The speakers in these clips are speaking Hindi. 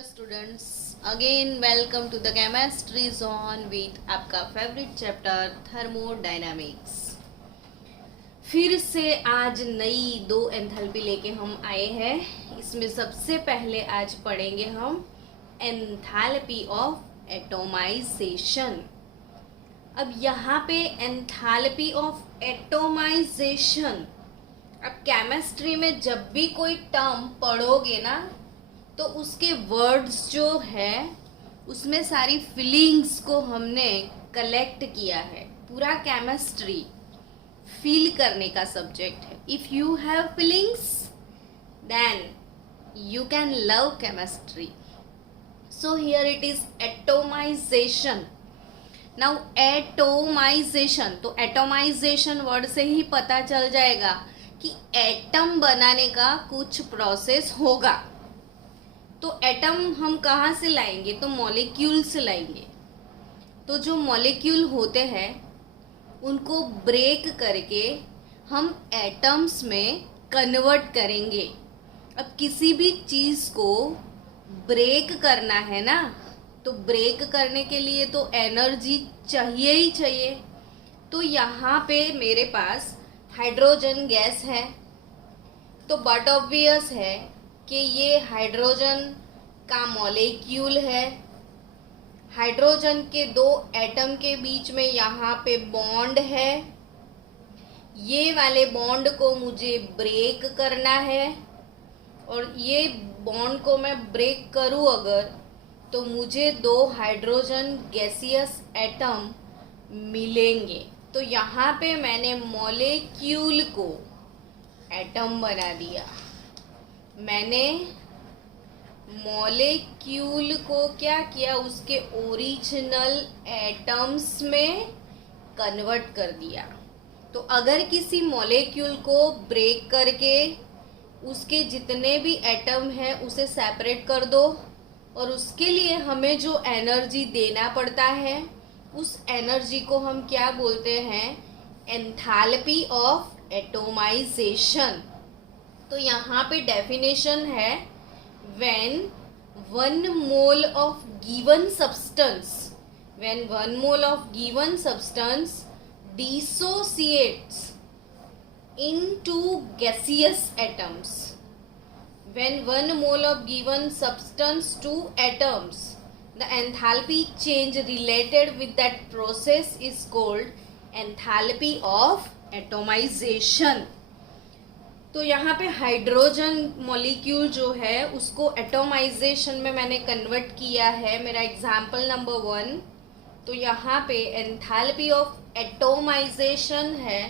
Hello students, again welcome to the chemistry zone with आपका फेवरेट चैप्टर थर्मोडायनामिक्स। फिर से आज नई दो एंथैल्पी लेके हम आए हैं। इसमें सबसे पहले आज पढ़ेंगे हम एंथैल्पी ऑफ एटोमाइजेशन। अब यहाँ पे एंथैल्पी ऑफ एटोमाइजेशन, अब केमिस्ट्री में जब भी कोई टर्म पढ़ोगे ना तो उसके वर्ड्स जो है उसमें सारी फीलिंग्स को हमने कलेक्ट किया है। पूरा केमिस्ट्री फील करने का सब्जेक्ट है। If you have feelings then you can love chemistry. So here it is atomization. Now atomization, तो एटोमाइजेशन वर्ड से ही पता चल जाएगा कि एटम बनाने का कुछ प्रोसेस होगा। तो एटम हम कहाँ से लाएंगे? तो मॉलिक्यूल से लाएंगे। तो जो मॉलिक्यूल होते हैं उनको ब्रेक करके हम एटम्स में कन्वर्ट करेंगे। अब किसी भी चीज़ को ब्रेक करना है ना, तो ब्रेक करने के लिए तो एनर्जी चाहिए ही चाहिए। तो यहाँ पे मेरे पास हाइड्रोजन गैस है, तो बट ऑब्वियस है कि ये हाइड्रोजन का मॉलिक्यूल है। हाइड्रोजन के दो एटम के बीच में यहाँ पे बॉन्ड है। ये वाले बॉन्ड को मुझे ब्रेक करना है, और ये बॉन्ड को मैं ब्रेक करूँ अगर, तो मुझे दो हाइड्रोजन गैसियस एटम मिलेंगे। तो यहाँ पे मैंने मॉलिक्यूल को एटम बना दिया। मैंने मॉलिक्यूल को क्या किया? उसके ओरिजिनल एटम्स में कन्वर्ट कर दिया। तो अगर किसी मॉलिक्यूल को ब्रेक करके उसके जितने भी एटम हैं उसे सेपरेट कर दो, और उसके लिए हमें जो एनर्जी देना पड़ता है उस एनर्जी को हम क्या बोलते हैं? Enthalpy of atomization. तो यहाँ पे डेफिनेशन है, when 1 mole of given substance dissociates into gaseous atoms. When 1 mole of given substance two atoms, the enthalpy change related with that process is called enthalpy of atomization. तो यहाँ पे हाइड्रोजन मॉलिक्यूल जो है उसको एटोमाइजेशन में मैंने कन्वर्ट किया है, मेरा एग्जाम्पल नंबर 1। तो यहाँ पे एंथैल्पी ऑफ एटोमाइजेशन है,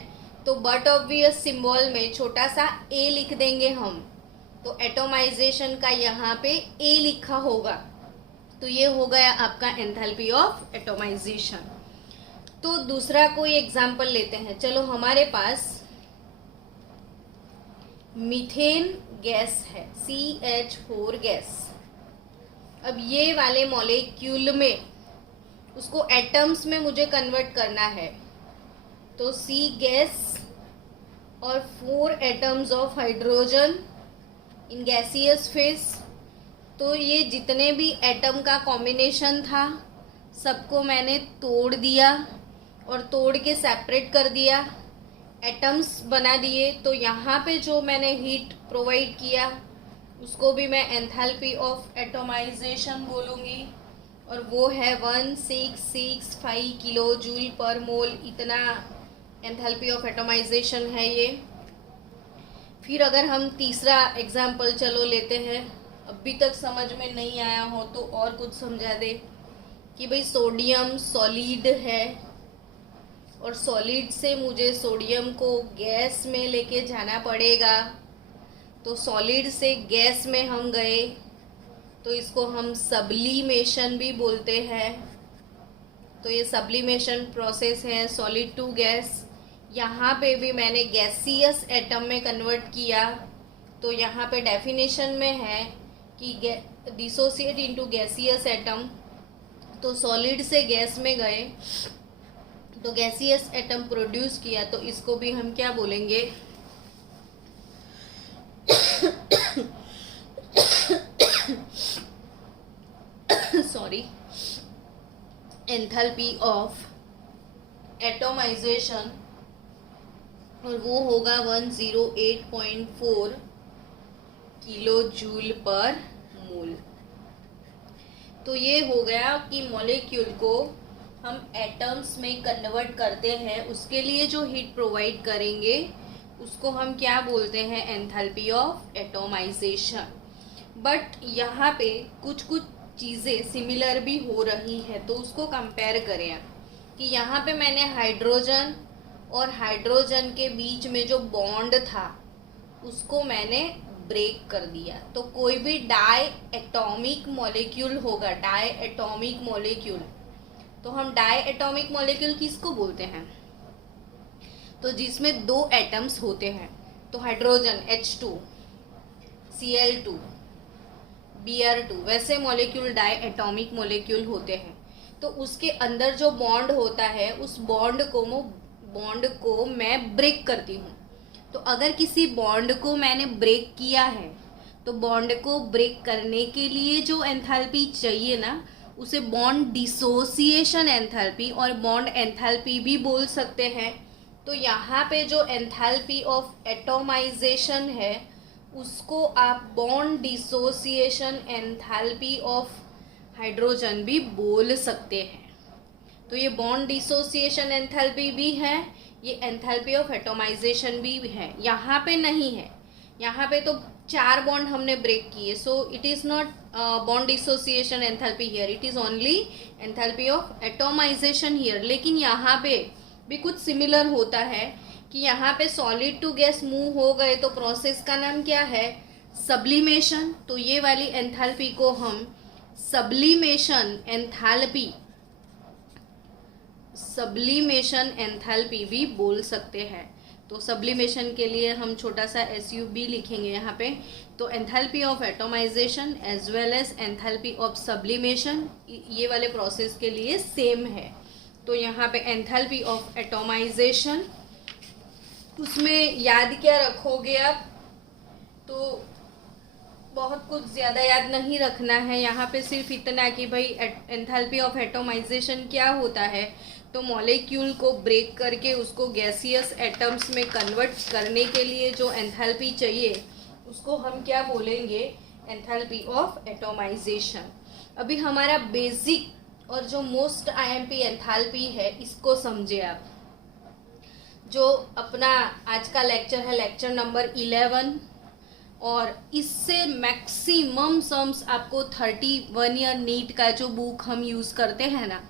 तो बट ऑब्वियस सिंबल में छोटा सा ए लिख देंगे हम। तो एटोमाइजेशन का यहाँ पे ए लिखा होगा। तो ये हो गया आपका एंथैल्पी ऑफ एटोमाइजेशन। तो दूसरा कोई एग्जाम्पल लेते हैं। चलो, हमारे पास मीथेन गैस है, CH4 गैस। अब ये वाले मॉलिक्यूल में उसको एटम्स में मुझे कन्वर्ट करना है। तो C गैस और 4 atoms of hydrogen in gaseous face. तो ये जितने भी एटम का कॉम्बिनेशन था सबको मैंने तोड़ दिया, और तोड़ के सेपरेट कर दिया, एटम्स बना दिए। तो यहाँ पे जो मैंने हीट प्रोवाइड किया उसको भी मैं एंथैल्पी ऑफ एटोमाइजेशन बोलूँगी, और वो है 1665 किलो जूल पर मोल। इतना एंथैल्पी ऑफ एटोमाइजेशन है ये। फिर अगर हम तीसरा एग्जाम्पल चलो लेते हैं। अभी तक समझ में नहीं आया हो तो और कुछ समझा दे कि भाई सोडियम सॉलिड है, और सॉलिड से मुझे सोडियम को गैस में लेके जाना पड़ेगा। तो सॉलिड से गैस में हम गए, तो इसको हम सब्लिमेशन भी बोलते हैं। तो ये सब्लिमेशन प्रोसेस है, सॉलिड टू गैस। यहाँ पे भी मैंने गैसियस एटम में कन्वर्ट किया। तो यहाँ पे डेफिनेशन में है कि डिसोसिएट इनटू गैसियस एटम। तो सॉलिड से गैस में गए तो गैसियस एटम प्रोड्यूस किया, तो इसको भी हम क्या बोलेंगे? एंथैल्पी ऑफ एटॉमाइजेशन, और वो होगा 108.4 किलो जूल पर मोल। तो ये हो गया कि मॉलिक्यूल को हम एटम्स में कन्वर्ट करते हैं, उसके लिए जो हीट प्रोवाइड करेंगे उसको हम क्या बोलते हैं, एंथैल्पी ऑफ एटॉमाइजेशन। बट यहाँ पे कुछ कुछ चीज़ें सिमिलर भी हो रही है, तो उसको कंपेयर करें कि यहाँ पे मैंने हाइड्रोजन और हाइड्रोजन के बीच में जो बॉन्ड था उसको मैंने ब्रेक कर दिया। तो कोई भी डाई एटॉमिक मॉलिक्यूल होगा, डाई एटॉमिक मॉलिक्यूल, तो हम डाई एटॉमिक मॉलिक्यूल किसको बोलते हैं, तो जिसमें दो एटम्स होते हैं। तो हाइड्रोजन H2, Cl2, Br2, वैसे मॉलिक्यूल डाई एटॉमिक मॉलिक्यूल होते हैं। तो उसके अंदर जो बॉन्ड होता है उस बॉन्ड को मैं ब्रेक करती हूँ। तो अगर किसी बॉन्ड को मैंने ब्रेक किया है तो बॉन्ड को ब्रेक करने के लिए जो एंथैल्पी चाहिए ना, उसे बॉन्ड डिसोसिएशन एंथैल्पी और बॉन्ड एंथैल्पी भी बोल सकते हैं। तो यहाँ पे जो एंथैल्पी ऑफ एटॉमाइजेशन है उसको आप bond dissociation enthalpy of hydrogen भी बोल सकते हैं। तो ये बॉन्ड डिसोसिएशन एंथैल्पी भी है, ये एंथैल्पी ऑफ एटॉमाइजेशन भी है। यहाँ पे नहीं है, यहाँ पे तो 4 बॉन्ड हमने ब्रेक किए, so it is not bond dissociation enthalpy here, it is only enthalpy of atomization here. लेकिन यहाँ पे भी कुछ सिमिलर होता है कि यहाँ पे सॉलिड टू गैस मूव हो गए तो प्रोसेस का नाम क्या है, सब्लिमेशन। तो ये वाली एंथैल्पी को हम सब्लिमेशन एंथैल्पी भी बोल सकते हैं। तो सब्लिमेशन के लिए हम छोटा सा SUB लिखेंगे यहाँ पे। तो enthalpy of atomization as well as enthalpy of sublimation, ये वाले प्रोसेस के लिए सेम है। तो यहाँ पे एंथैल्पी ऑफ एटॉमाइजेशन, उसमें याद क्या रखोगे आप, तो बहुत कुछ ज़्यादा याद नहीं रखना है। यहाँ पे सिर्फ इतना कि भाई एंथैल्पी ऑफ एटॉमाइजेशन क्या होता है, तो मॉलिक्यूल को ब्रेक करके उसको गैसियस एटम्स में कन्वर्ट करने के लिए जो एंथैल्पी चाहिए उसको हम क्या बोलेंगे, एंथैल्पी ऑफ एटॉमाइजेशन। अभी हमारा बेसिक और जो मोस्ट IMP एंथैल्पी है इसको समझे आप। जो अपना आज का लेक्चर है लेक्चर नंबर 11, और इससे मैक्सिमम सम्स आपको 31 ईयर नीट का जो बुक हम यूज़ करते हैं ना,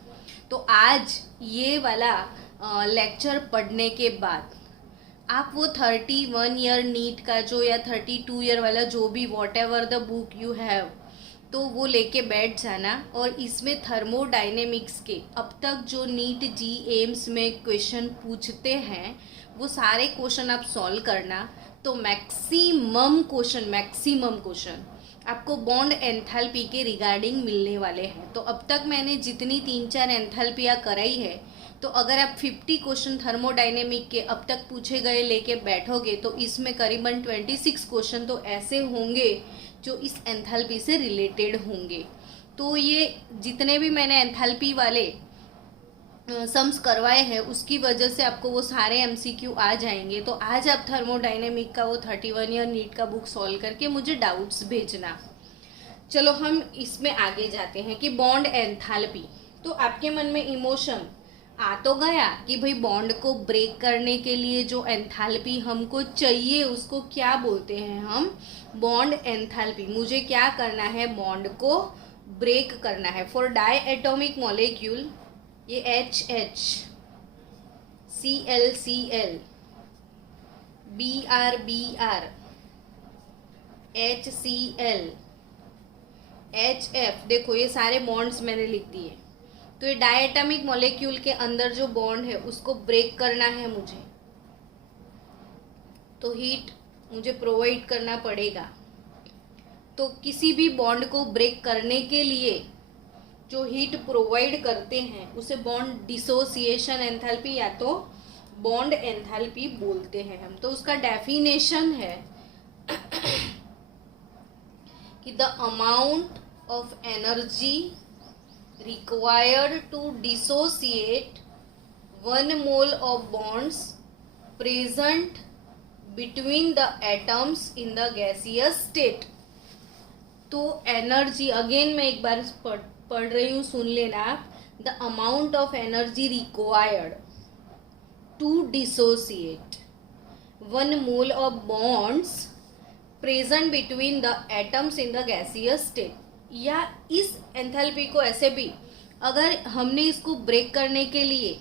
तो आज ये वाला लेक्चर पढ़ने के बाद आप वो 31 ईयर नीट का जो या 32 ईयर वाला जो भी what ever the book you have, तो वो लेके बैठ जाना। और इसमें थर्मोडायनेमिक्स के अब तक जो नीट जी एम्स में क्वेश्चन पूछते हैं वो सारे क्वेश्चन आप सॉल्व करना। तो मैक्सिमम क्वेश्चन आपको बॉन्ड एंथैल्पी के रिगार्डिंग मिलने वाले हैं। तो अब तक मैंने जितनी 3-4 एंथैल्पियाँ कराई है, तो अगर आप 50 क्वेश्चन थर्मोडायनेमिक के अब तक पूछे गए लेके बैठोगे तो इसमें करीबन 26 क्वेश्चन तो ऐसे होंगे जो इस एंथैल्पी से रिलेटेड होंगे। तो ये जितने भी मैंने एंथैल्पी वाले सम्स करवाए हैं उसकी वजह से आपको वो सारे MCQ आ जाएंगे। तो आज आप थर्मोडायनेमिक का वो 31 ईयर नीट का बुक सॉल्व करके मुझे डाउट्स भेजना। चलो हम इसमें आगे जाते हैं कि बॉन्ड एंथैल्पी। तो आपके मन में इमोशन आ तो गया कि भाई बॉन्ड को ब्रेक करने के लिए जो एंथैल्पी हमको चाहिए उसको क्या बोलते हैं हम, बॉन्ड एंथैल्पी। मुझे क्या करना है, बॉन्ड को ब्रेक करना है। फॉर डाई एटॉमिक मॉलिक्यूल ये HH, ClCl, Br, HCl, HF, देखो ये सारे बॉन्ड्स मैंने लिख दिए। तो ये डायटोमिक मॉलिक्यूल के अंदर जो बॉन्ड है उसको ब्रेक करना है मुझे, तो हीट मुझे प्रोवाइड करना पड़ेगा। तो किसी भी बॉन्ड को ब्रेक करने के लिए जो हीट प्रोवाइड करते हैं उसे बॉन्ड डिसोसिएशन एंथैल्पी या तो बॉन्ड एंथैल्पी बोलते हैं हम। तो उसका डेफिनेशन है कि the amount of energy required to dissociate 1 mole of bonds present between the atoms in the gaseous state. तो एनर्जी अगेन मैं एक बार पढ़ रही हूँ, सुन लेना आप. The amount of energy required to dissociate 1 mole of bonds present between the atoms in the gaseous state. या इस एंथैल्पी को ऐसे भी, अगर हमने इसको ब्रेक करने के लिए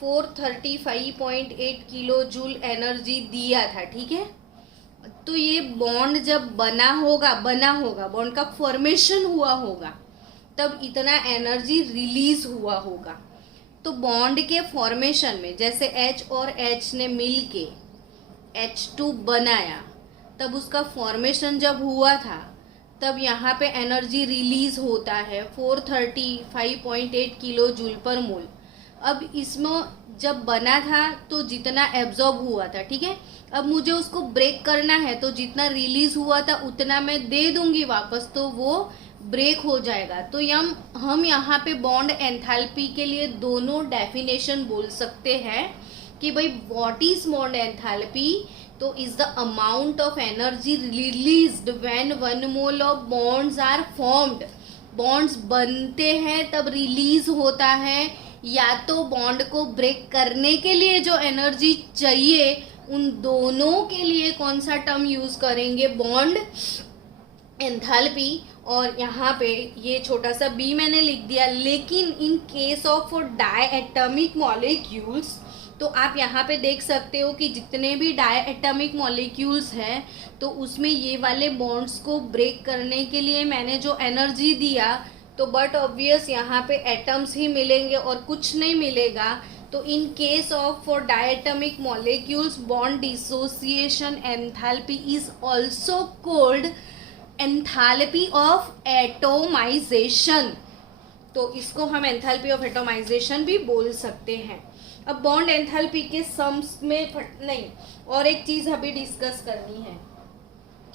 435.8 किलो जूल एनर्जी दिया था, ठीक है, तो ये बॉन्ड जब बना होगा बॉन्ड का फॉर्मेशन हुआ होगा, तब इतना एनर्जी रिलीज हुआ होगा. तो बॉन्ड के फॉर्मेशन में जैसे H और H ने मिल के H2 बनाया, तब उसका फॉर्मेशन जब हुआ था, तब यहाँ पे एनर्जी रिलीज होता है 435.8 किलो जूल पर मोल. अब इसमें जब बना था तो जितना एब्जॉर्ब हुआ था, ठीक है, अब मुझे उसको ब्रेक करना है, तो जितना रिलीज हुआ था उतना मैं दे दूंगी वापस, तो वो ब्रेक हो जाएगा. तो हम यहाँ पे बॉन्ड एंथैल्पी के लिए दोनों डेफिनेशन बोल सकते हैं कि भाई व्हाट इज बॉन्ड एंथैल्पी. तो is the amount of energy released when 1 mole of bonds are formed. Bonds बनते हैं तब रिलीज होता है, या तो बॉन्ड को ब्रेक करने के लिए जो एनर्जी चाहिए, उन दोनों के लिए कौन सा टर्म यूज करेंगे, बॉन्ड एंथैल्पी. और यहाँ पे ये छोटा सा बी मैंने लिख दिया. लेकिन इन केस ऑफ डायएटॉमिक मॉलिक्यूल्स, तो आप यहाँ पे देख सकते हो कि जितने भी डायएटॉमिक मॉलिक्यूल्स हैं, तो उसमें ये वाले बॉन्ड्स को ब्रेक करने के लिए मैंने जो एनर्जी दिया, तो बट ऑब्वियस यहाँ पे एटम्स ही मिलेंगे और कुछ नहीं मिलेगा. तो in case of for diatomic molecules bond dissociation enthalpy is also called enthalpy of atomization. तो इसको हम एंथैल्पी ऑफ एटोमाइजेशन भी बोल सकते हैं. अब बॉन्ड एंथैल्पी के सम्स में नहीं, और एक चीज अभी डिस्कस करनी है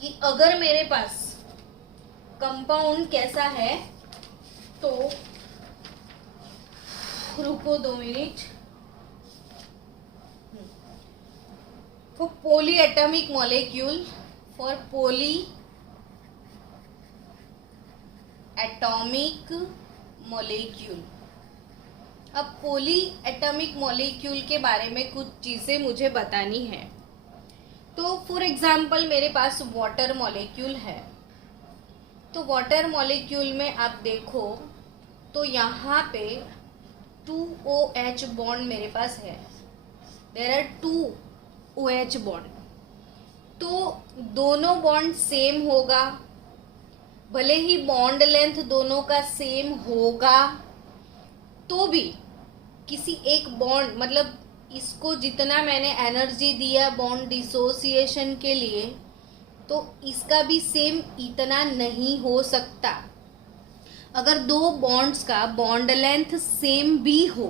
कि अगर मेरे पास कंपाउंड कैसा है, तो रुको 2 minute. For polyatomic molecule, for polyatomic molecule. अब पोली एटॉमिक मॉलिक्यूल के बारे में कुछ चीज़ें मुझे बतानी है. तो फॉर एग्जांपल मेरे पास वाटर मॉलिक्यूल है. तो वाटर मॉलिक्यूल में आप देखो तो यहाँ पे 2OH बॉन्ड मेरे पास है. There are 2 OH bond. तो दोनों बॉन्ड सेम होगा, भले ही बॉन्ड लेंथ दोनों का सेम होगा, तो भी किसी एक बॉन्ड, मतलब इसको जितना मैंने एनर्जी दिया बॉन्ड डिसोसिएशन के लिए, तो इसका भी सेम इतना नहीं हो सकता. अगर दो बॉन्ड्स का बॉन्ड लेंथ सेम भी हो,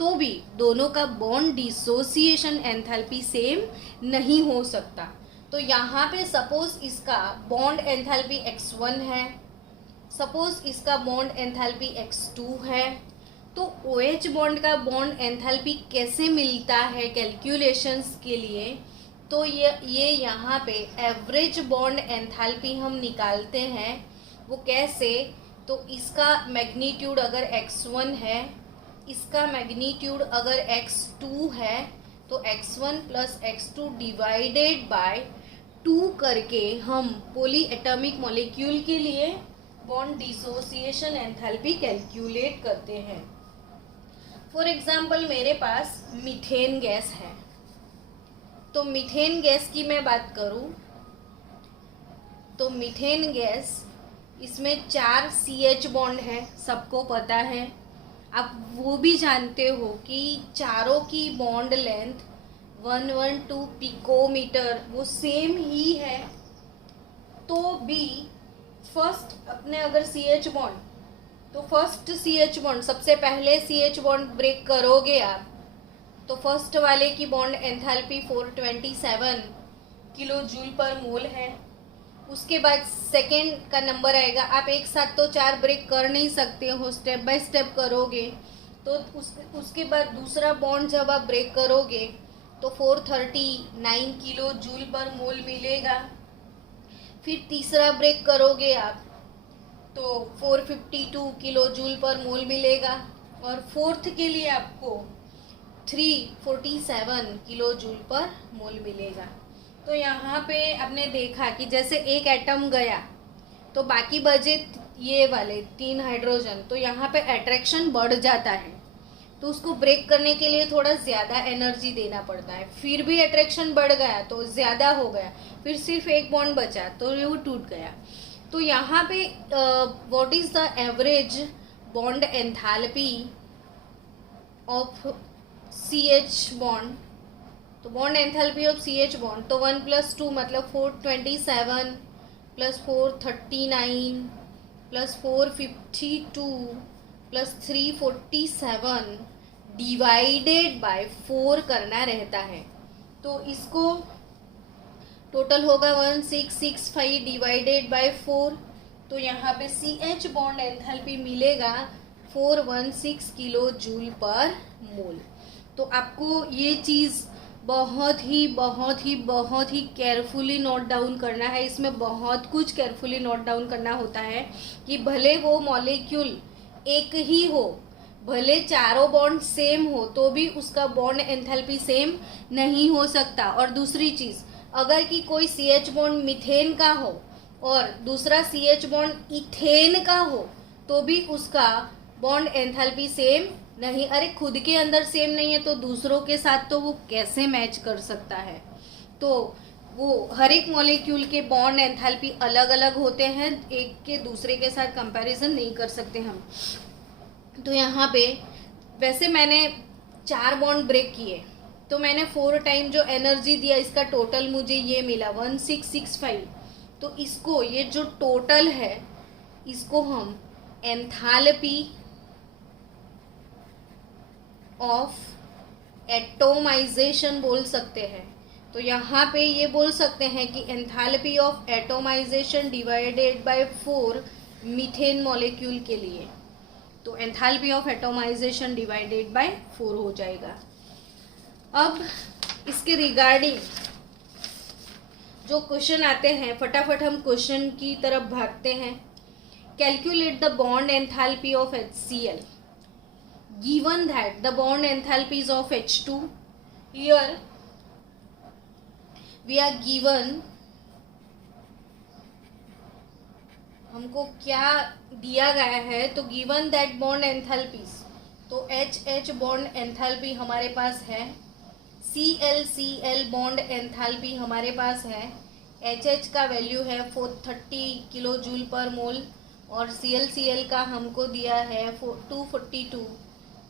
तो भी दोनों का बॉन्ड डिसोसिएशन एंथैल्पी सेम नहीं हो सकता. तो यहाँ पे सपोज इसका बॉन्ड एंथैल्पी x1 है, सपोज इसका बॉन्ड एंथैल्पी x2 है. तो OH बॉन्ड का बॉन्ड एंथैल्पी कैसे मिलता है कैलकुलेशंस के लिए, तो ये यहाँ पे एवरेज बॉन्ड एंथैल्पी हम निकालते हैं. वो कैसे, तो इसका मैग्नीट्यूड अगर x1 है, इसका मैग्नीट्यूड अगर x2 है, तो x1 plus x2 divided by 2 करके हम पोली एटॉमिक मॉलिक्यूल के लिए बॉन्ड डिसोसिएशन एंथैल्पी कैलकुलेट करते हैं. फॉर एग्जाम्पल मेरे पास मीथेन गैस है. तो मीथेन गैस की मैं बात करूं, तो मीथेन गैस, इसमें 4 CH बॉन्ड है, सबको पता है. आप वो भी जानते हो कि चारों की बॉन्ड लेंथ 112 पिकोमीटर वो सेम ही है. तो भी फर्स्ट अपने अगर CH बॉन्ड, तो फर्स्ट CH बॉन्ड, सबसे पहले CH बॉन्ड ब्रेक करोगे आप, तो फर्स्ट वाले की bond enthalpy 427 kilo joule per mole है. उसके बाद सेकेंड का नंबर आएगा। आप एक साथ तो 4 ब्रेक कर नहीं सकते हो, स्टेप बाय स्टेप करोगे। तो उसके बाद दूसरा बॉन्ड जब आप ब्रेक करोगे तो 439 किलो जूल पर मोल मिलेगा। फिर तीसरा ब्रेक करोगे आप तो 452 किलो जूल पर मोल मिलेगा। और फोर्थ के लिए आपको 347 किलो जूल पर मोल मिलेगा। तो यहाँ पे आपने देखा कि जैसे एक एटम गया तो बाकी बचे ये वाले 3 हाइड्रोजन, तो यहाँ पे अट्रैक्शन बढ़ जाता है। तो उसको ब्रेक करने के लिए थोड़ा ज़्यादा एनर्जी देना पड़ता है। फिर भी अट्रैक्शन बढ़ गया तो ज़्यादा हो गया, फिर सिर्फ एक बॉन्ड बचा तो वो टूट गया। तो यहाँ पे what is the average bond enthalpy of CH bond? तो bond enthalpy of CH bond, तो 1 + 2 मतलब 427 + 439 + 452 + 347 डिवाइडेड बाय 4 करना रहता है। तो इसको टोटल होगा 1665 डिवाइडेड बाय 4। तो यहाँ पे CH बॉन्ड एंथैल्पी मिलेगा 416 किलो जूल पर मोल। तो आपको ये चीज़ बहुत ही केयरफुली नोट डाउन करना है। इसमें बहुत कुछ केयरफुली नोट डाउन करना होता है कि भले वो मॉलिक्यूल एक ही हो, भले चारों बॉन्ड सेम हो, तो भी उसका बॉन्ड एंथैल्पी सेम नहीं हो सकता। और दूसरी चीज़, अगर कि कोई CH बॉन्ड मीथेन का हो और दूसरा CH बॉन्ड इथेन का हो तो भी उसका बॉन्ड एंथैल्पी सेम नहीं। अरे खुद के अंदर सेम नहीं है तो दूसरों के साथ तो वो कैसे मैच कर सकता है? तो वो हर एक मॉलिक्यूल के बॉन्ड एंथैल्पी अलग अलग होते हैं, एक के दूसरे के साथ कंपैरिजन नहीं कर सकते हम। तो यहाँ पे वैसे मैंने 4 बॉन्ड ब्रेक किए तो मैंने 4 टाइम जो एनर्जी दिया इसका टोटल मुझे ये मिला 1665। तो इसको, ये जो टोटल है, इसको हम एंथैल्पी ऑफ एटोमाइजेशन बोल सकते हैं। तो यहाँ पे ये बोल सकते हैं कि enthalpy of atomisation divided by 4 methane molecule के लिए, तो enthalpy of atomisation divided by 4 हो जाएगा। अब इसके रिगार्डिंग जो क्वेश्चन आते हैं, फटाफट हम क्वेश्चन की तरफ भागते हैं। Calculate the bond enthalpy of HCl given that the bond enthalpy is of H2. Here we are given, हमको क्या दिया गया है, तो given that bond enthalpies, तो HH बॉन्ड एंथैल्पी हमारे पास है, Cl बॉन्ड एंथैल्पी हमारे पास है, HH का वैल्यू है 430 किलो जूल पर मोल और Cl का हमको दिया है 242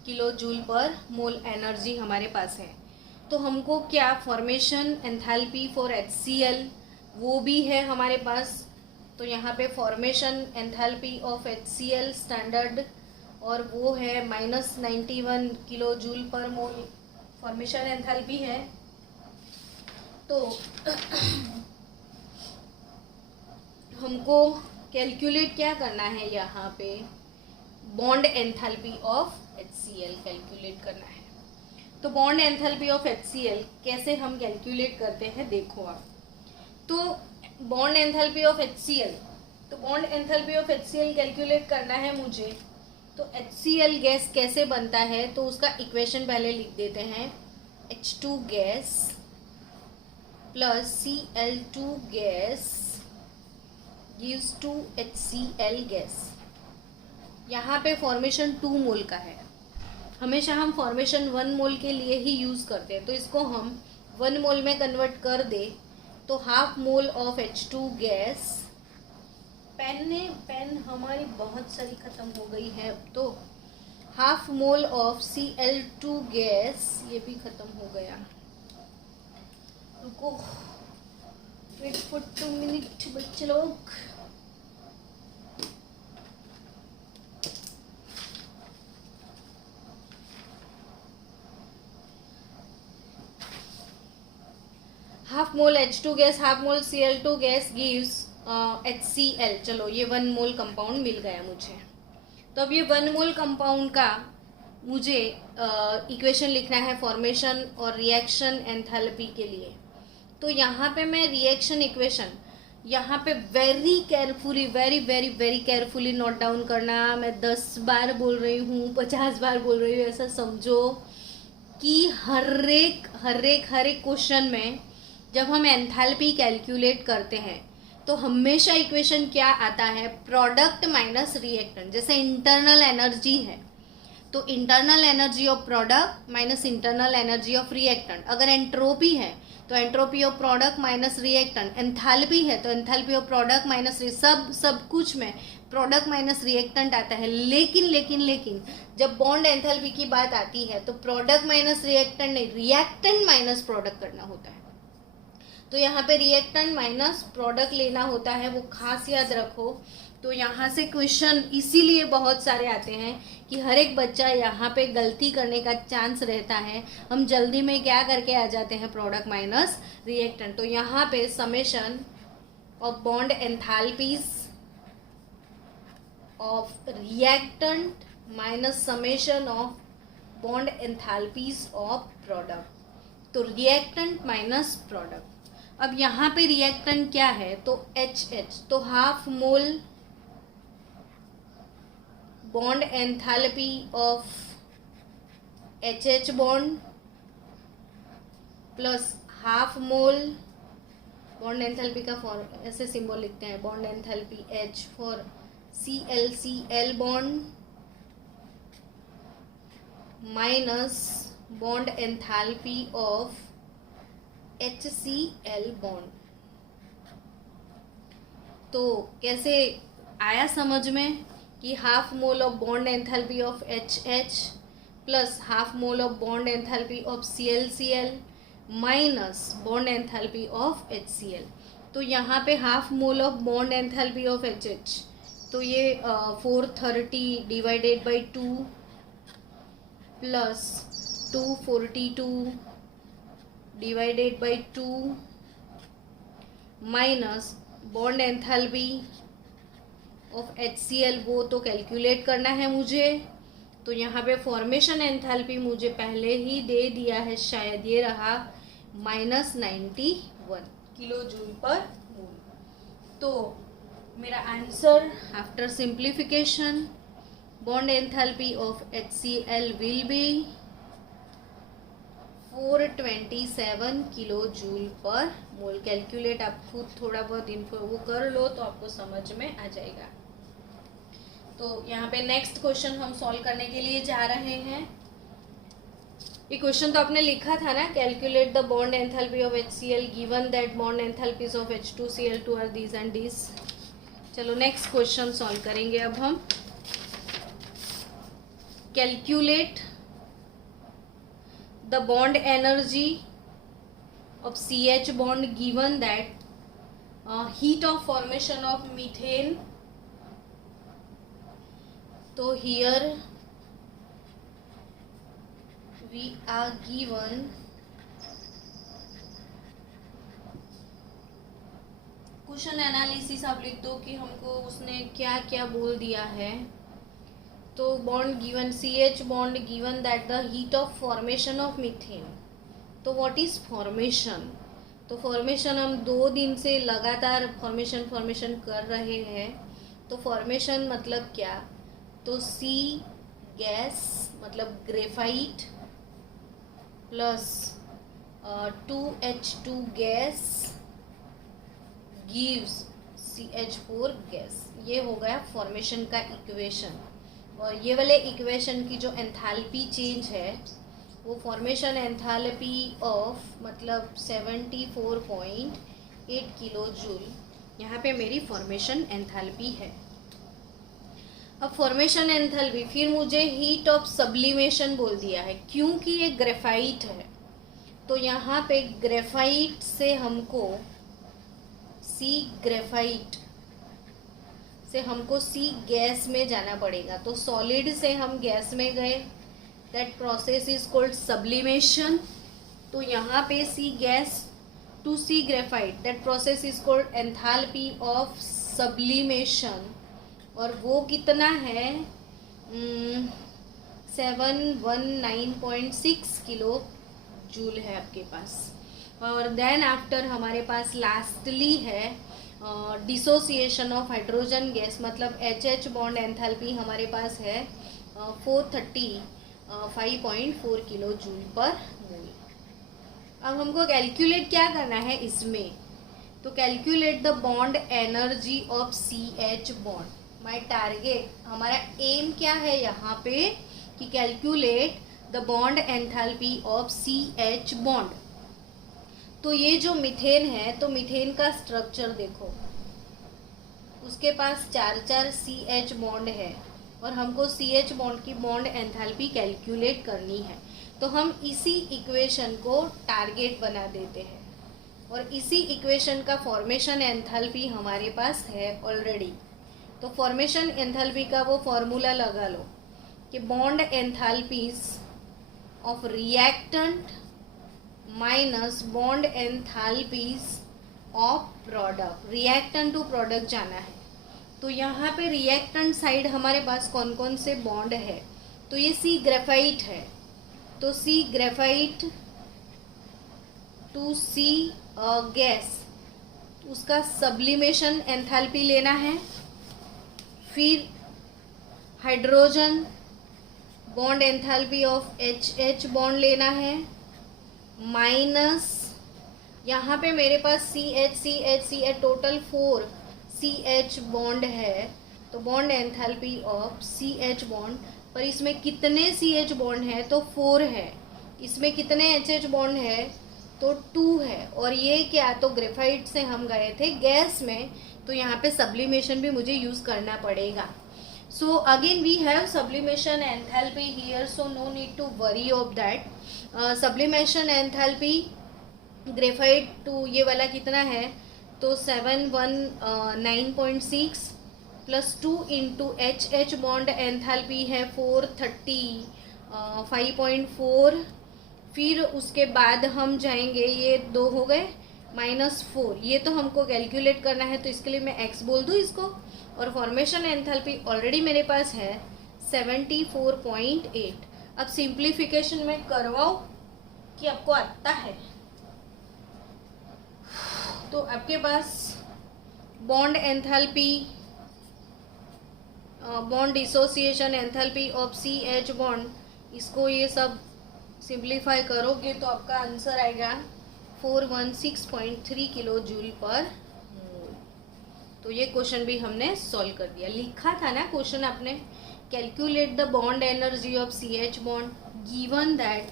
किलो जूल पर मोल एनर्जी हमारे पास है। तो हमको क्या फॉर्मेशन एंथैल्पी फॉर HCl वो भी है हमारे पास। तो यहाँ पे formation enthalpy of HCl standard, और वो है -91 किलो जूल पर मोल फॉर्मेशन एंथैल्पी है। तो हमको कैलकुलेट क्या करना है, यहाँ पे bond enthalpy of HCl calculate करना है। तो बॉन्ड एंथैल्पी ऑफ HCl कैसे हम कैलकुलेट करते हैं, देखो आप। तो बॉन्ड एंथैल्पी ऑफ HCl, तो bond enthalpy of HCl calculate करना है मुझे। तो HCl गैस कैसे बनता है, तो उसका इक्वेशन पहले लिख देते हैं। H2 gas plus Cl2 gas gives 2 HCl gas. यहाँ पे फॉर्मेशन 2 मोल का है, हमेशा हम फॉर्मेशन 1 मोल के लिए ही यूज़ करते हैं। तो इसको हम 1 मोल में कन्वर्ट कर दे तो half mole of H2 gas, पेन हमारी बहुत सारी ख़त्म हो गई है, तो half mole of Cl2 gas, ये भी ख़त्म हो गया, रुको वेट फॉर 2 मिनट बच्चे लोग। Half mole H2 gas, half mole Cl2 gas gives HCl, चलो ये 1 मोल कंपाउंड मिल गया मुझे। तो अब ये 1 मोल कंपाउंड का मुझे इक्वेशन लिखना है फॉर्मेशन और रिएक्शन एंथैल्पी के लिए। तो यहाँ पे मैं रिएक्शन इक्वेशन यहाँ पे very carefully, very very very carefully note down करना। मैं 10 बार बोल रही हूँ, 50 बार बोल रही हूँ, ऐसा समझो कि हर एक क्वेश्चन में जब हम एंथैल्पी कैलकुलेट करते हैं तो हमेशा इक्वेशन क्या आता है, प्रोडक्ट माइनस रिएक्टेंट। जैसे इंटरनल एनर्जी है तो internal energy of product minus internal energy of reactant. अगर एंट्रोपी है तो entropy of product minus reactant. Enthalpy है तो एंथैल्पी ऑफ प्रोडक्ट माइनस सब कुछ में प्रोडक्ट माइनस रिएक्टेंट आता है। लेकिन जब बॉन्ड एंथैल्पी की बात आती है तो प्रोडक्ट माइनस रिएक्टेंट नहीं, रिएक्टेंट माइनस प्रोडक्ट करना होता है। तो यहाँ पे रिएक्टेंट माइनस प्रोडक्ट लेना होता है, वो खास याद रखो। तो यहाँ से क्वेश्चन इसीलिए बहुत सारे आते हैं कि हर एक बच्चा यहाँ पे गलती करने का चांस रहता है। हम जल्दी में क्या करके आ जाते हैं, प्रोडक्ट माइनस रिएक्टेंट। तो यहाँ पे summation of bond enthalpies of reactant minus summation of bond enthalpies of product. तो रिएक्टेंट माइनस प्रोडक्ट। अब यहाँ पे रिएक्टेंट क्या है, तो HH, तो half mole bond enthalpy of HH bond plus half mole bond enthalpy का फॉर्म ऐसे सिंबल लिखते हैं, bond enthalpy H for ClCl bond minus bond enthalpy of HCl bond. तो कैसे आया समझ में कि half mole of bond enthalpy of HH plus half mole of bond enthalpy of ClCl minus bond enthalpy of HCl। तो यहाँ पे half mole of bond enthalpy of HH, तो ये 430 divided by 2 plus 242 divided by 2 minus bond enthalpy of HCl, वो तो कैलकुलेट करना है मुझे। तो यहाँ पे फॉर्मेशन एंथैल्पी मुझे पहले ही दे दिया है, शायद ये रहा -91 किलो जूल पर मोल। तो मेरा answer after simplification bond enthalpy of HCl will be 427 kilo joule per mole. Calculate आप खुद थोड़ा बहुत इन्फो वो कर लो तो आपको समझ में आ जाएगा। तो यहाँ पे नेक्स्ट क्वेश्चन हम सॉल्व करने के लिए जा रहे हैं। ये क्वेश्चन तो आपने लिखा था ना, calculate the bond enthalpy of HCl given that bond enthalpies of H2Cl2 are these and these. चलो नेक्स्ट क्वेश्चन सॉल्व करेंगे अब हम। Calculate the bond energy of CH bond given that heat of formation of methane. So here we are given question analysis आप लिख दो कि हमको उसने क्या क्या बोल दिया है। तो bond given CH bond given that the heat of formation of methane. तो व्हाट इज फॉर्मेशन, तो फॉर्मेशन हम 2 दिन से लगातार फॉर्मेशन कर रहे हैं। तो फॉर्मेशन मतलब क्या, तो C गैस मतलब graphite plus 2H2 gas gives CH4 gas. ये हो गया फॉर्मेशन का इक्वेशन। और ये वाले इक्वेशन की जो एंथैल्पी चेंज है वो फॉर्मेशन एंथैल्पी ऑफ मतलब 74.8 किलो जूल, यहाँ पे मेरी फॉर्मेशन एंथैल्पी है। अब फॉर्मेशन एंथैल्पी फिर मुझे हीट ऑफ सब्लिमेशन बोल दिया है क्योंकि ये ग्रेफाइट है। तो यहाँ पे ग्रेफाइट से हमको ग्रेफाइट से हमको गैस में जाना पड़ेगा। तो सॉलिड से हम गैस में गए, that process is called sublimation. तो यहाँ पे gas to C graphite, that process is called enthalpy of sublimation, और वो कितना है 719.6 किलो जूल है आपके पास। और देन आफ्टर हमारे पास लास्टली है डिसोसिएशन ऑफ हाइड्रोजन गैस, मतलब एच बॉन्ड एंथैल्पी हमारे पास है 435.4 किलो जूल पर मोल। अब हमको कैलकुलेट क्या करना है इसमें, तो calculate the bond energy of C H bond. My target, हमारा एम क्या है यहाँ पे कि calculate the bond enthalpy of C H bond. तो ये जो मीथेन है, तो मीथेन का स्ट्रक्चर देखो, उसके पास 4 सी एच बॉन्ड है और हमको सी एच बॉन्ड की बॉन्ड एंथैल्पी कैलकुलेट करनी है। तो हम इसी इक्वेशन को टारगेट बना देते हैं और इसी इक्वेशन का फॉर्मेशन एंथैल्पी हमारे पास है ऑलरेडी। तो फॉर्मेशन एंथैल्पी का वो फॉर्मूला लगा लो कि bond enthalpies of reactant minus bond enthalpies of product. Reactant to product जाना है, तो यहाँ पे रिएक्टेंट साइड हमारे पास कौन कौन से बॉन्ड है, तो ये सी ग्रेफाइट है, तो C graphite to C gas, उसका सब्लिमेशन एंथैल्पी लेना है। फिर hydrogen bond enthalpy of H bond लेना है, माइनस यहाँ पे मेरे पास C H total 4 C H bond है, तो bond enthalpy of C H bond, पर इसमें कितने सी एच बॉन्ड है, तो 4 है। इसमें कितने एच एच बॉन्ड है, तो 2 है। और ये क्या, तो ग्रेफाइट से हम गए थे गैस में, तो यहाँ पे सब्लिमेशन भी मुझे यूज़ करना पड़ेगा। So again we have sublimation enthalpy here, so no need to worry of that. Sublimation enthalpy graphite to ये वाला कितना है, तो 719.6 plus 2 into H bond enthalpy है 435.4। फिर उसके बाद हम जाएंगे, ये 2 हो गए, -4, ये तो हमको कैलकुलेट करना है, तो इसके लिए मैं x बोल दूँ इसको। और फॉर्मेशन एंथैल्पी ऑलरेडी मेरे पास है 74.8। अब सिंप्लीफिकेशन में करवाओ कि आपको आता है, तो आपके पास bond enthalpy, bond dissociation enthalpy of C H bond, इसको ये सब सिंप्लीफाई करोगे तो आपका आंसर आएगा 416.3 किलो जूल पर मोल। तो ये क्वेश्चन भी हमने सॉल्व कर दिया। लिखा था ना क्वेश्चन आपने, calculate the bond energy of C H bond given that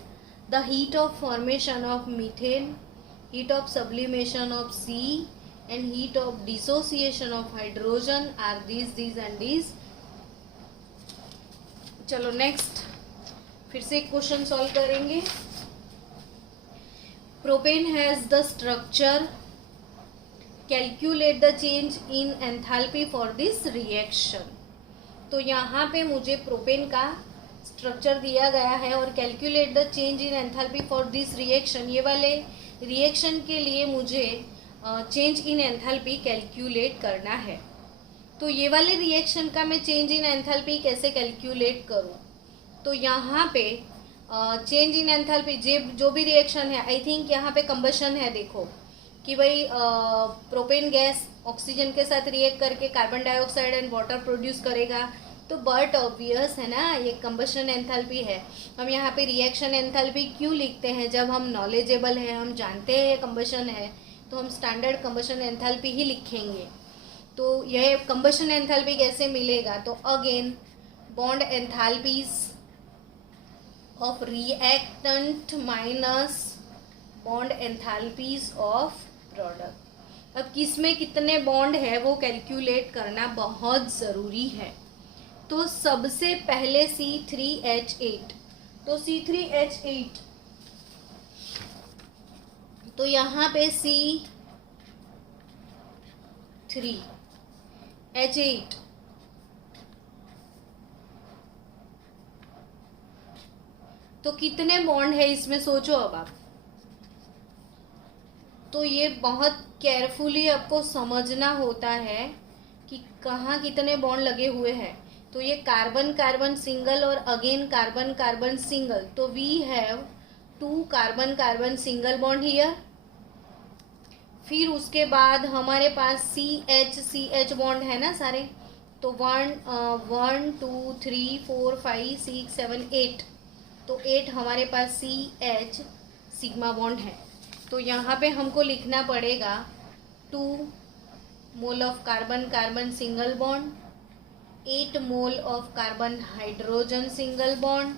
the heat of formation of methane, heat of sublimation of C and heat of dissociation of hydrogen are these and these। चलो नेक्स्ट फिर से एक क्वेश्चन सॉल्व करेंगे। Propane has the structure, calculate the change in enthalpy for this reaction. तो यहाँ पे मुझे प्रोपेन का स्ट्रक्चर दिया गया है और calculate the change in enthalpy for this reaction, ये वाले रिएक्शन के लिए मुझे चेंज इन एंथैल्पी कैलकुलेट करना है। तो ये वाले रिएक्शन का मैं चेंज इन एंथैल्पी कैसे कैलकुलेट करूँ, तो यहाँ पे चेंज इन एंथैल्पी जो भी रिएक्शन है, आई थिंक यहाँ पे कंबशन है, देखो कि भाई प्रोपेन गैस ऑक्सीजन के साथ रिएक्ट करके carbon dioxide and water produce करेगा, तो बट ऑब्वियस है ना, ये कंबशन एंथैल्पी है। हम यहाँ पे रिएक्शन एंथैल्पी क्यों लिखते हैं, जब हम नॉलेजेबल है, हम जानते हैं कंबशन है, तो हम स्टैंडर्ड कंबशन एंथैल्पी ही लिखेंगे। तो यह कंबशन एंथैल्पी कैसे मिलेगा, तो again bond enthalpies of reactant minus bond enthalpies of product. अब किसमें कितने बॉन्ड है वो कैलकुलेट करना बहुत ज़रूरी है। तो सबसे पहले C3H8, तो C3H8, तो यहाँ पे C3H8, तो कितने बॉन्ड है इसमें, सोचो अब आप। तो ये बहुत केयरफुली आपको समझना होता है कि कहाँ कितने बॉन्ड लगे हुए हैं। तो ये कार्बन कार्बन सिंगल और अगेन कार्बन कार्बन सिंगल, तो we have 2 carbon carbon single bond here. फिर उसके बाद हमारे पास सी एच बॉन्ड है ना सारे, तो 1 2 3 4 5 6 7 8, तो 8 हमारे पास सी एच सिग्मा बॉन्ड है। तो यहाँ पे हमको लिखना पड़ेगा 2 mole of carbon carbon single bond, 8 mole of carbon hydrogen single bond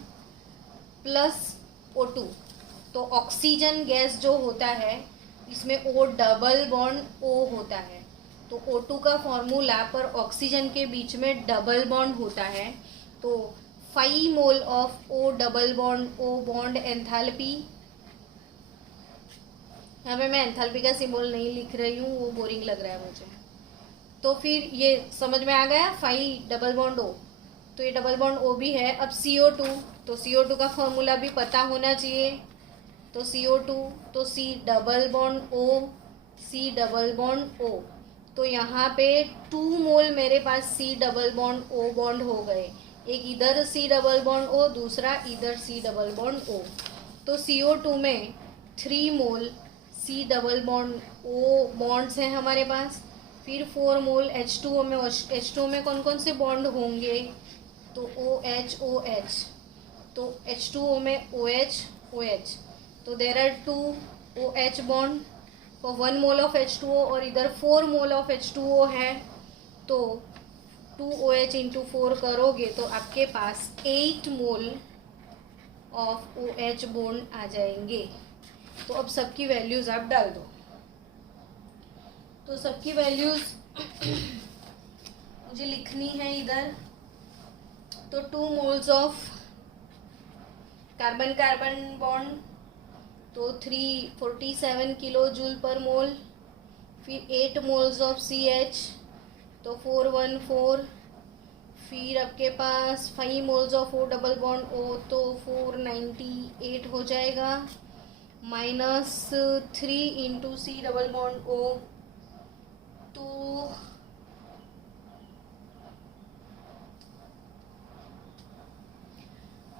plus O2। तो ऑक्सीजन गैस जो होता है इसमें O डबल बॉन्ड O होता है, तो O2 का फॉर्मूला पर ऑक्सीजन के बीच में डबल बॉन्ड होता है, तो 5 mole of O double bond O bond enthalpy. यहाँ पे मैं एंथैल्पी का सिंबल नहीं लिख रही हूँ, वो बोरिंग लग रहा है मुझे। तो फिर ये समझ में आ गया, 5 डबल बॉन्ड O, तो ये डबल बॉन्ड O भी है। अब CO2, तो CO2 का फॉर्मूला भी पता होना चाहिए, तो CO2, तो C double bond O, C double bond O, तो यहाँ पे 2 मोल मेरे पास C double bond O bond हो गए, एक इधर C डबल बॉन्ड O, दूसरा इधर C डबल बॉन्ड O। तो CO2 में 3 मोल C double bond O bonds हैं हमारे पास। फिर 4 मोल H2O में, H2O में कौन कौन से बॉन्ड होंगे, तो OH OH, तो H2O में OH OH, तो there are 2 OH bond for 1 mole of H2O, और इधर 4 मोल ऑफ H2O है, तो 2 OH इंटू 4 करोगे तो आपके पास 8 मोल ऑफ OH बॉन्ड आ जाएंगे। तो अब सबकी वैल्यूज़ आप डाल दो, तो सबकी वैल्यूज़ मुझे लिखनी है इधर। तो 2 moles of carbon carbon bond, तो 347 किलो जूल पर मोल। फिर 8 मोल्स ऑफ CH, तो 414। फिर आपके पास 5 moles of O double bond O, तो 498 हो जाएगा, minus 3 into C double bond O, तो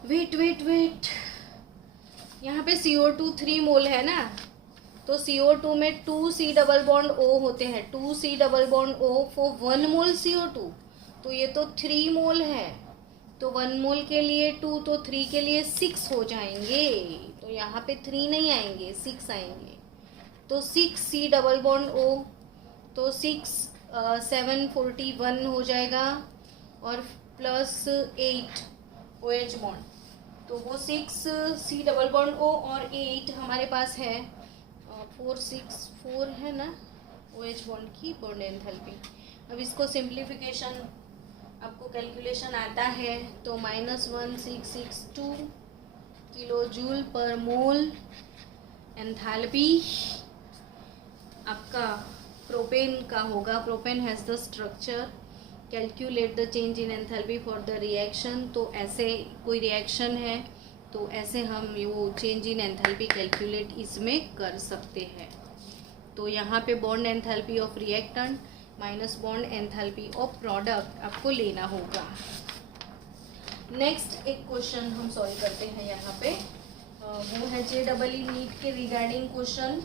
वेट यहाँ पे CO2 3 मोल है ना, तो CO2 में 2 C डबल बॉन्ड O होते हैं, 2 C double bond O for 1 mole CO2, तो ये तो 3 मोल है, तो 1 मोल के लिए 2, तो 3 के लिए 6 हो जाएंगे, तो यहाँ पे 3 नहीं आएंगे, 6 आएंगे, तो 6 C डबल बॉन्ड O, तो 6 741 हो जाएगा, और प्लस 8 OH बॉन्ड, तो वो 6 C डबल बॉन्ड O और 8 हमारे पास है, 464 है ना OH बॉन्ड की बॉन्ड एंथैल्पी। अब इसको सिंप्लीफिकेशन आपको कैलकुलेशन आता है, तो -1662 किलो जूल पर मोल एंथैल्पी आपका प्रोपेन का होगा। Propane has the structure, calculate the change in enthalpy for the reaction, तो ऐसे कोई रिएक्शन है तो ऐसे हम वो चेंज इन एंथैल्पी कैलकुलेट इसमें कर सकते हैं। तो यहाँ पे bond enthalpy of reactant minus bond enthalpy of product आपको लेना होगा। नेक्स्ट एक क्वेश्चन हम सॉल्व करते हैं यहाँ पे, वो है JEE नीट के रिगार्डिंग क्वेश्चन।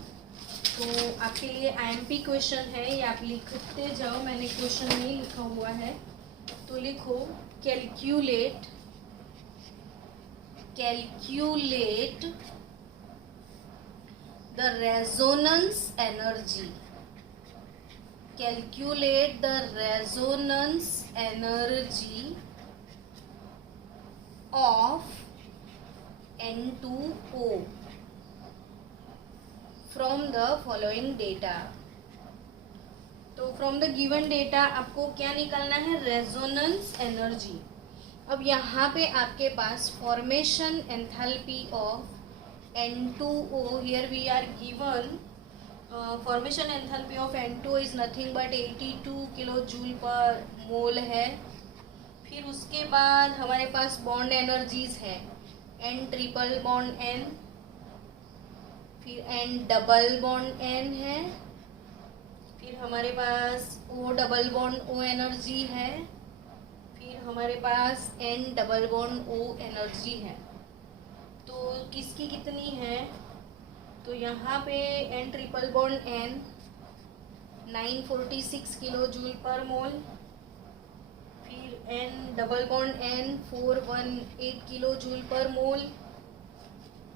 तो आपके लिए IMP क्वेश्चन है, ये आप लिखते जाओ, मैंने क्वेश्चन नहीं लिखा हुआ है, तो लिखो calculate the resonance energy, calculate the resonance energy of N2O from the following data. तो फ्रॉम द गिवन डेटा आपको क्या निकालना है, रेजोनेंस एनर्जी। अब यहाँ पे आपके पास formation enthalpy of N2O, here we are given formation enthalpy of N2O is nothing but 82 kilo joule per mole है। फिर उसके बाद हमारे पास बॉन्ड एनर्जीज है N ट्रिपल बॉन्ड N, फिर N डबल बॉन्ड N है, फिर हमारे पास O double bond O energy है, फिर हमारे पास N double bond O energy है। तो किसकी कितनी है? तो यहाँ पे N triple bond N 946 kilo joule per mole, फिर N double bond N 418 kilo joule per mole,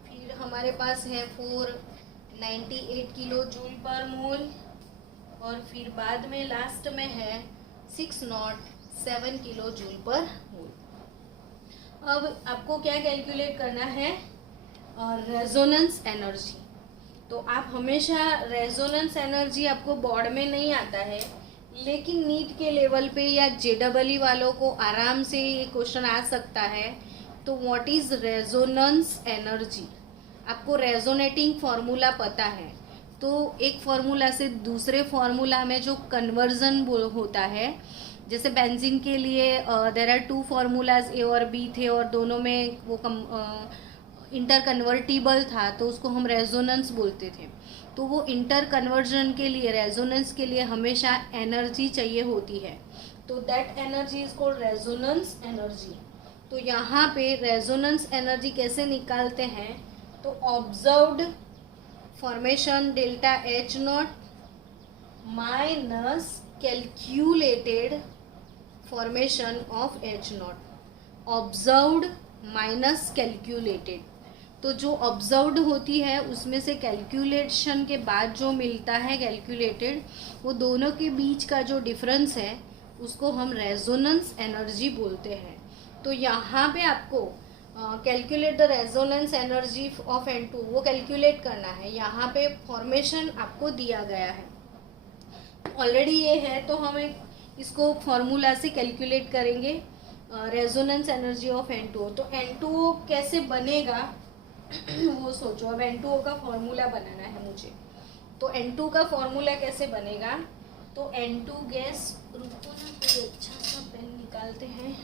फिर हमारे पास है 498 किलो जूल पर मोल, और फिर बाद में लास्ट में है 607 किलो जूल पर मोल। अब आपको क्या कैलकुलेट करना है? Resonance energy. तो आप हमेशा रेजोनेंस एनर्जी आपको बोर्ड में नहीं आता है, लेकिन नीट के लेवल पे या JEE वालों को आराम से ये क्वेश्चन आ सकता है। तो व्हाट इज रेजोनेंस एनर्जी? आपको रेजोनेटिंग फॉर्मूला पता है, तो एक फार्मूला से दूसरे फार्मूला में जो कन्वर्जन होता है, जैसे बेंजीन के लिए देयर आर 2 फार्मूलाज A और B थे, और दोनों में वो इंटर कन्वर्टिबल था, तो उसको हम रेजोनेंस बोलते थे। तो वो इंटर कन्वर्जन के लिए, रेजोनेंस के लिए हमेशा एनर्जी चाहिए होती है, तो that energy is called resonance energy. तो यहाँ पे रेजोनेंस एनर्जी कैसे निकालते हैं? तो observed formation delta H naught minus calculated formation of H naught, observed minus calculated. तो जो ऑब्जर्व्ड होती है उसमें से कैलकुलेशन के बाद जो मिलता है कैलकुलेटेड, वो दोनों के बीच का जो डिफरेंस है उसको हम रेजोनेंस एनर्जी बोलते हैं। तो यहाँ पे आपको calculate the resonance energy of N2 वो कैलकुलेट करना है। यहाँ पे फॉर्मेशन आपको दिया गया है, ऑलरेडी ये है, तो हम इसको फॉर्मूला से कैलकुलेट करेंगे रेजोनेंस एनर्जी ऑफ N2। तो N2O कैसे बनेगा वो सोचो। अब N2O का फॉर्मूला बनाना है मुझे, तो N2 का फॉर्मूला कैसे बनेगा? तो N2 गैस, रुको ना, कोई अच्छा सा पेन निकालते हैं।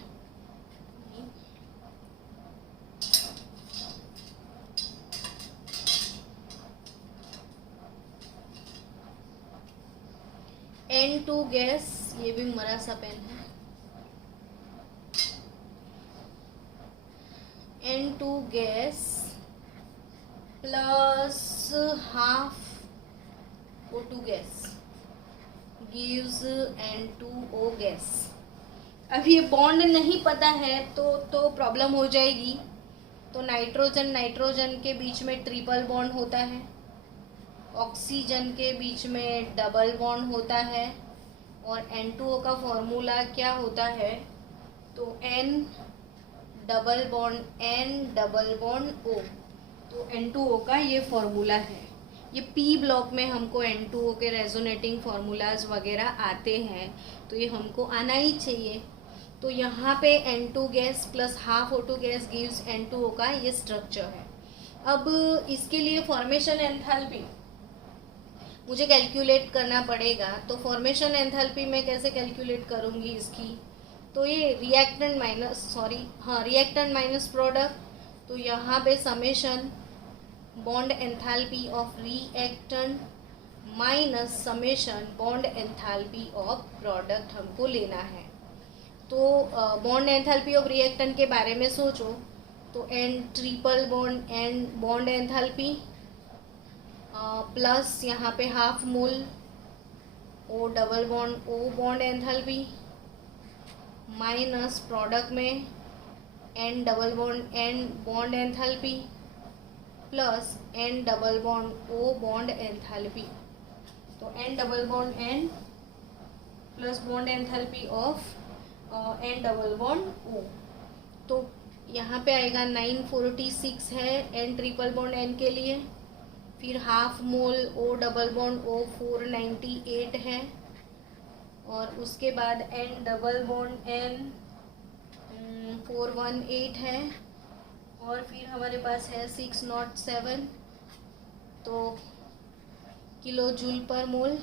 N2 गैस, ये भी मरा सा पेन है। N2 gas plus half O2 gas gives N2O gas. अब ये बॉन्ड नहीं पता है तो प्रॉब्लम हो जाएगी। तो नाइट्रोजन के बीच में ट्रिपल बॉन्ड होता है, ऑक्सीजन के बीच में डबल बॉन्ड होता है, और N2O का फॉर्मूला क्या होता है? तो N डबल बॉन्ड O। तो N2O का ये फॉर्मूला है। ये P ब्लॉक में हमको N2O के रेजोनेटिंग फार्मूलाज वगैरह आते हैं, तो ये हमको आना ही चाहिए। तो यहाँ पे N2 gas plus half O2 gas gives N2O का ये स्ट्रक्चर है। अब इसके लिए फॉर्मेशन एंथैल्पी मुझे कैलकुलेट करना पड़ेगा। तो फॉर्मेशन एंथैल्पी मैं कैसे कैलकुलेट करूँगी इसकी? तो ये रिएक्टेंट माइनस प्रोडक्ट। तो यहाँ पे summation bond enthalpy of reactant minus summation bond enthalpy of product हमको लेना है। तो बॉन्ड एंथैल्पी ऑफ रिएक्टेंट के बारे में सोचो, तो N triple bond N bond enthalpy plus यहाँ पे half mole O double bond O bond enthalpy minus product में N double bond N bond enthalpy plus N double bond O bond enthalpy. तो N double bond N plus bond enthalpy of N double bond O। तो यहाँ पे आएगा 946 है N ट्रिपल बॉन्ड N के लिए, फिर half mole O double bond O 498 है, और उसके बाद N डबल बॉन्ड N 418 है, और फिर हमारे पास है 607 तो किलो जूल पर मोल।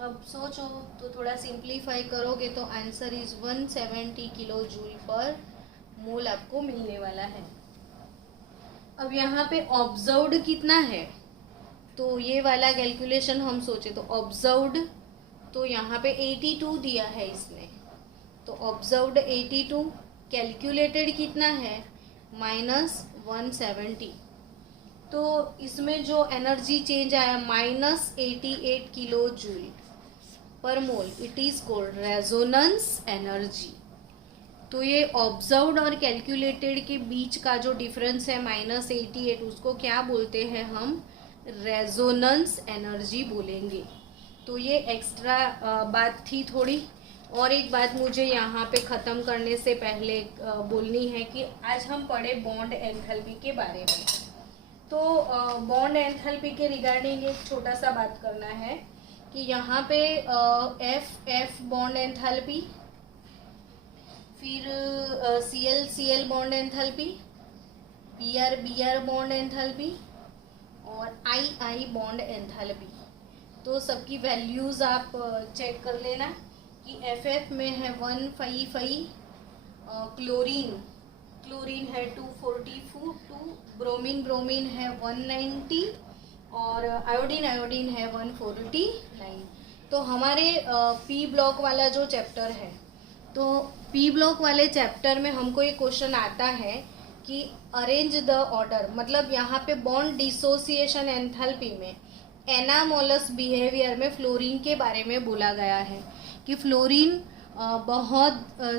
अब सोचो तो थोड़ा सिंप्लीफाई करोगे तो answer is 170 kilo joule per मोल आपको मिलने वाला है। अब यहाँ पे ऑब्जर्व्ड कितना है? तो ये वाला कैलकुलेशन हम सोचे तो ऑब्जर्व्ड, तो यहाँ पे 82 दिया है इसने, तो ऑब्जर्व्ड 82, कैलकुलेटेड कितना है -170। तो इसमें जो एनर्जी चेंज आया -88 kilo joule per mole, it is called resonance energy. तो ये ऑब्जर्व्ड और कैलकुलेटेड के बीच का जो डिफरेंस है -88, उसको क्या बोलते हैं हम, रेजोनेंस एनर्जी बोलेंगे। तो ये एक्स्ट्रा बात थी थोड़ी। और एक बात मुझे यहाँ पे ख़त्म करने से पहले बोलनी है कि आज हम पढ़े बॉन्ड एंथैल्पी के बारे में। तो बॉन्ड एंथैल्पी के रिगार्डिंग एक छोटा सा बात करना है कि यहाँ पे एफ बॉन्ड एंथैल्पी, फिर Cl bond enthalpy, Br bond enthalpy और I बॉन्ड एंथैल्पी। तो सबकी वैल्यूज़ आप चेक कर लेना कि FF में है 155, क्लोरीन है 242, ब्रोमीन है 190 और आयोडीन है 149। तो हमारे पी ब्लॉक वाला जो चैप्टर है, तो पी ब्लॉक वाले चैप्टर में हमको एक क्वेश्चन आता है कि अरेंज द ऑर्डर, मतलब यहाँ पे बॉन्ड डिसोसिएशन एंथैल्पी में एनामोलस बिहेवियर में फ्लोरीन के बारे में बोला गया है कि फ्लोरीन बहुत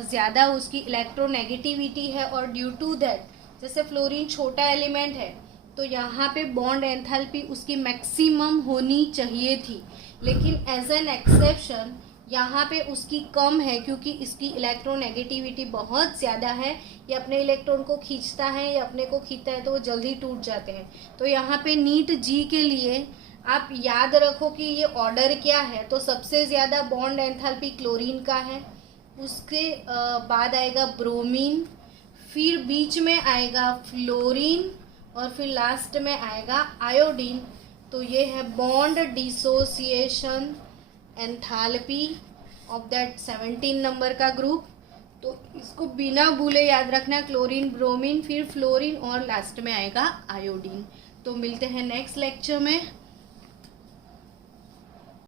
ज़्यादा उसकी इलेक्ट्रोनेगेटिविटी है और ड्यू टू दैट, जैसे फ्लोरीन छोटा एलिमेंट है तो यहाँ पे बॉन्ड एंथैल्पी उसकी मैक्सिमम होनी चाहिए थी, लेकिन एज एन एक्सेप्शन यहाँ पे उसकी कम है क्योंकि इसकी इलेक्ट्रोनेगेटिविटी बहुत ज़्यादा है। ये अपने इलेक्ट्रॉन को खींचता है, या अपने को खींचता है तो वो जल्दी टूट जाते हैं। तो यहाँ पे नीट जी के लिए आप याद रखो कि ये ऑर्डर क्या है। तो सबसे ज़्यादा बॉन्ड एंथैल्पी क्लोरीन का है, उसके बाद आएगा ब्रोमीन, फिर बीच में आएगा फ्लोरीन और फिर लास्ट में आएगा आयोडीन। तो ये है bond dissociation enthalpy of that 17 number का ग्रुप। तो इसको बिना भूले याद रखना, क्लोरीन, ब्रोमीन, फिर फ्लोरीन और लास्ट में आएगा आयोडीन। तो मिलते हैं नेक्स्ट लेक्चर में।